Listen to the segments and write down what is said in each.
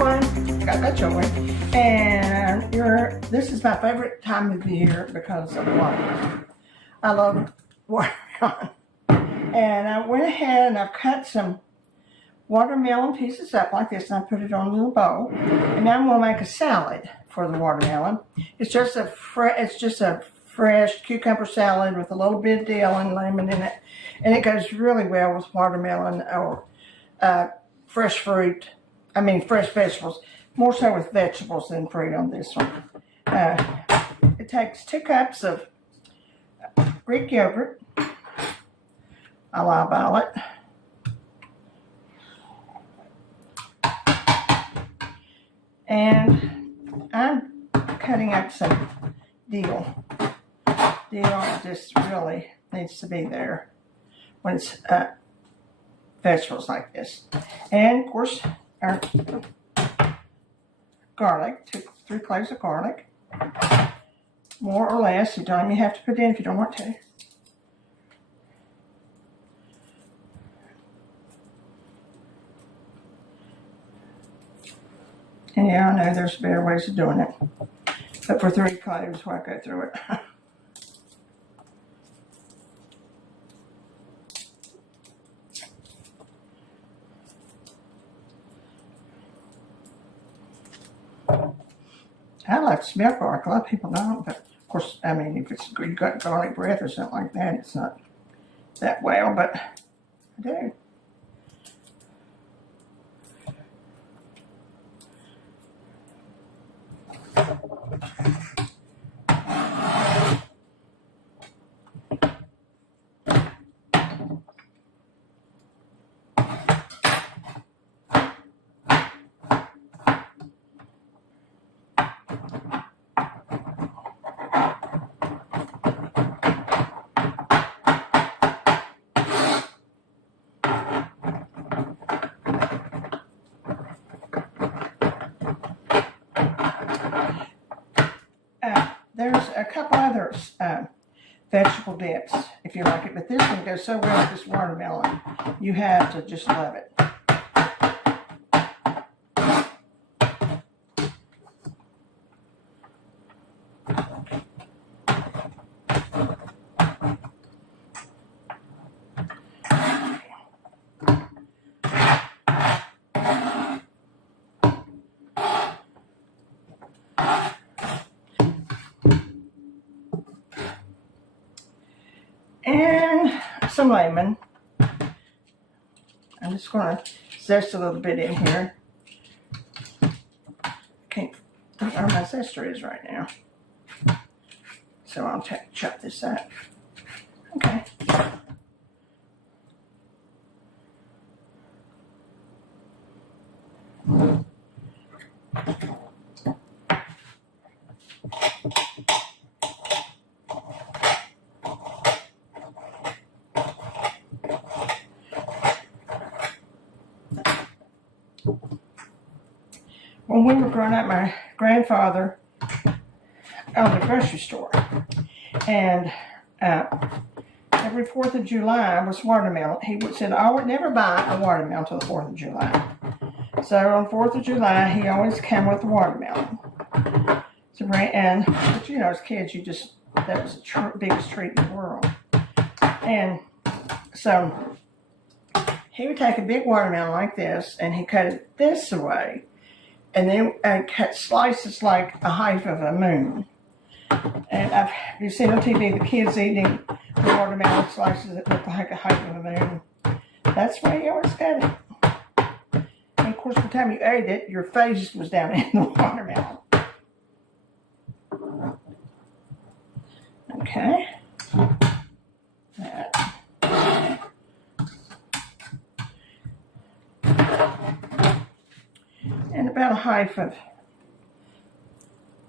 everyone, Gagajoy, and this is my favorite time of the year because of watermelon. I love watermelon. And I went ahead and I've cut some watermelon pieces up like this, and I put it on a little bowl. And now I'm going to make a salad for the watermelon. It's just a fresh cucumber salad with a little bit of dill and lemon in it, and it goes really well with watermelon or fresh vegetables, more so with vegetables than fruit on this one. It takes 2 cups of Greek yogurt, I eyeball it, and I'm cutting up some dill. Dill just really needs to be there when it's vegetables like this. And of course, our garlic, 3 cloves of garlic, more or less. You don't even have to put it in if you don't want to. And yeah, I know there's better ways of doing it, but for 3 cloves, why go through it? I like to smell garlic. A lot of people don't, but of course, I mean, if you got garlic breath or something like that, it's not that well, but I do. There's a couple other vegetable dips if you like it, but this one goes so well with this watermelon. You have to just love it. And some lemon. I'm just going to zest a little bit in here. Can't think where my zester is right now, so I'll chop this up. Okay. When we were growing up, my grandfather owned a grocery store, and every 4th of July was watermelon. He said, I would never buy a watermelon till the 4th of July. So on 4th of July, he always came with a watermelon. So, but you know, as kids, that was the biggest treat in the world. And so he would take a big watermelon like this, and he cut it this way, and then cut slices like a half of a moon. And you've seen on TV the kids eating the watermelon slices that look like a half of a moon. That's why you always cut it. And of course, by the time you ate it, your face was down in the watermelon. Okay. And about a half of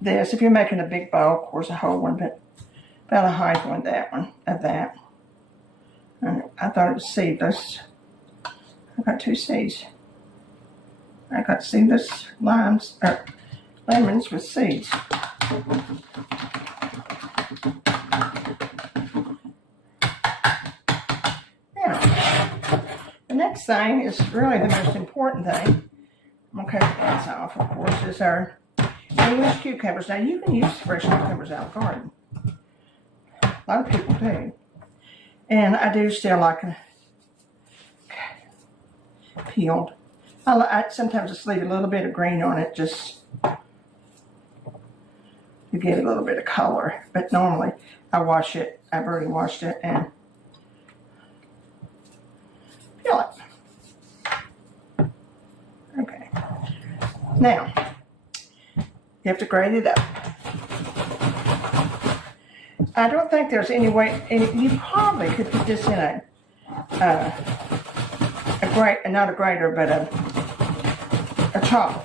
this. If you're making a big bowl, of course, a whole one, but about a half one of that. And I thought it was seedless. I got 2 seeds. I got seedless lemons with seeds. Now, the next thing is really the most important thing. Okay, that's off. Of course, is our English cucumbers. Now you can use fresh cucumbers out of the garden. A lot of people do. And I do still like them peeled. I sometimes just leave a little bit of green on it just to give it a little bit of color. But normally I wash it. I've already washed it and peel it. Okay. Now, you have to grate it up. I don't think there's any way, and you probably could put this in a not a grater, but a chopper,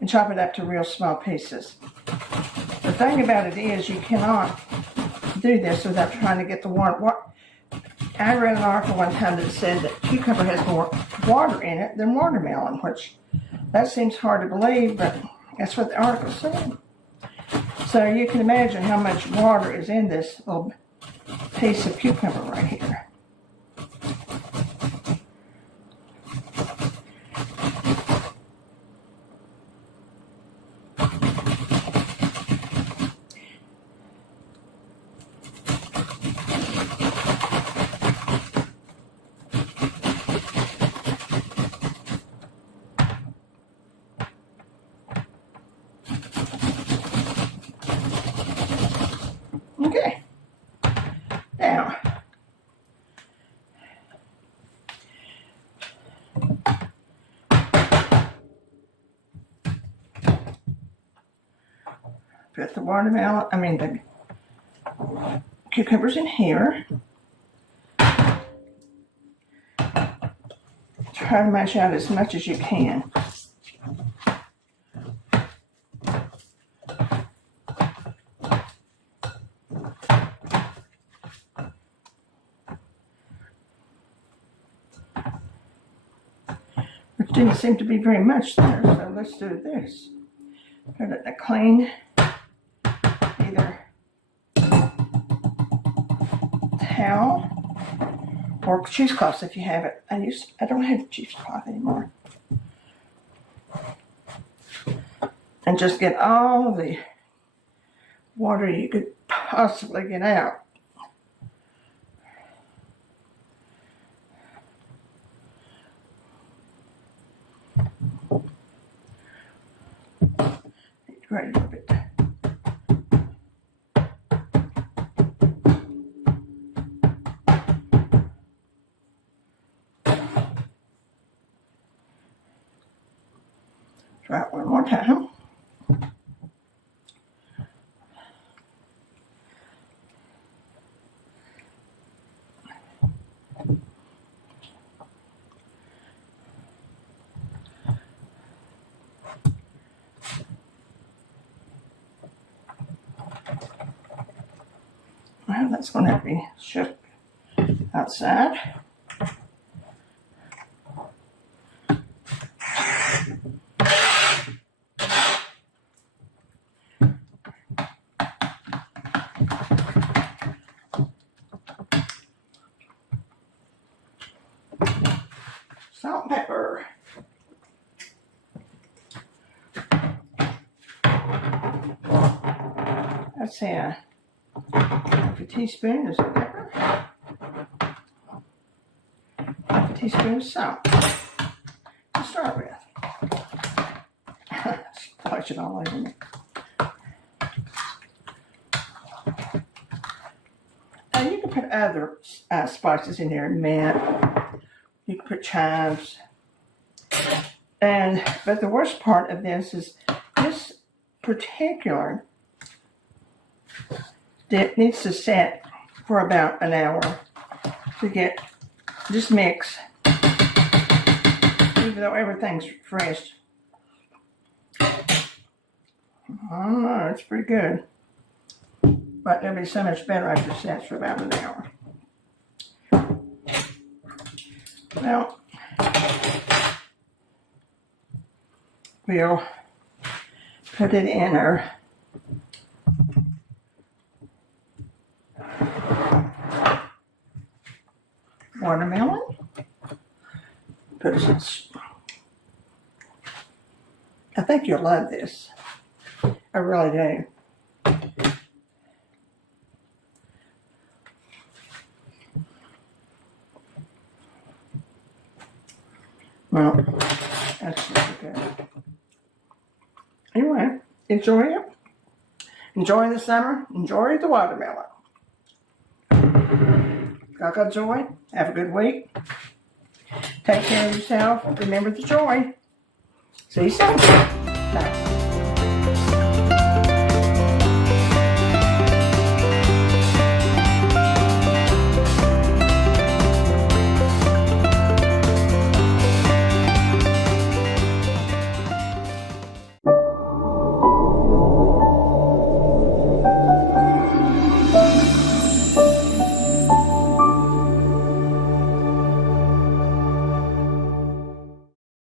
and chop it up to real small pieces. The thing about it is you cannot do this without trying to get the water. I read an article one time that said that cucumber has more water in it than watermelon, which that seems hard to believe, but that's what the article said. So you can imagine how much water is in this little piece of cucumber right here. Okay. Now, put the the cucumbers in here. Try to mash out as much as you can. Didn't seem to be very much there, so let's do this. Put it in a clean, either towel or cheesecloth if you have it. I don't have cheesecloth anymore. And just get all the water you could possibly get out. Right a little bit. Try it one more time. Well, that's going to have to be shook outside. Salt and pepper. That's half a teaspoon of pepper, half a teaspoon of salt to start with. Splash it all over me. And you can put other spices in there, mint. You can put chives. But the worst part of this is this particular dip needs to set for about an hour to get this mix, even though everything's fresh. I don't know, it's pretty good. But it'll be so much better after it sets for about an hour. Well, we'll put it in our watermelon. Put it I think you'll love this. I really do. Well, that's really good. Anyway, enjoy it. Enjoy the summer. Enjoy the watermelon. Gagajoy. Have a good week. Take care of yourself. Remember the joy. See you soon.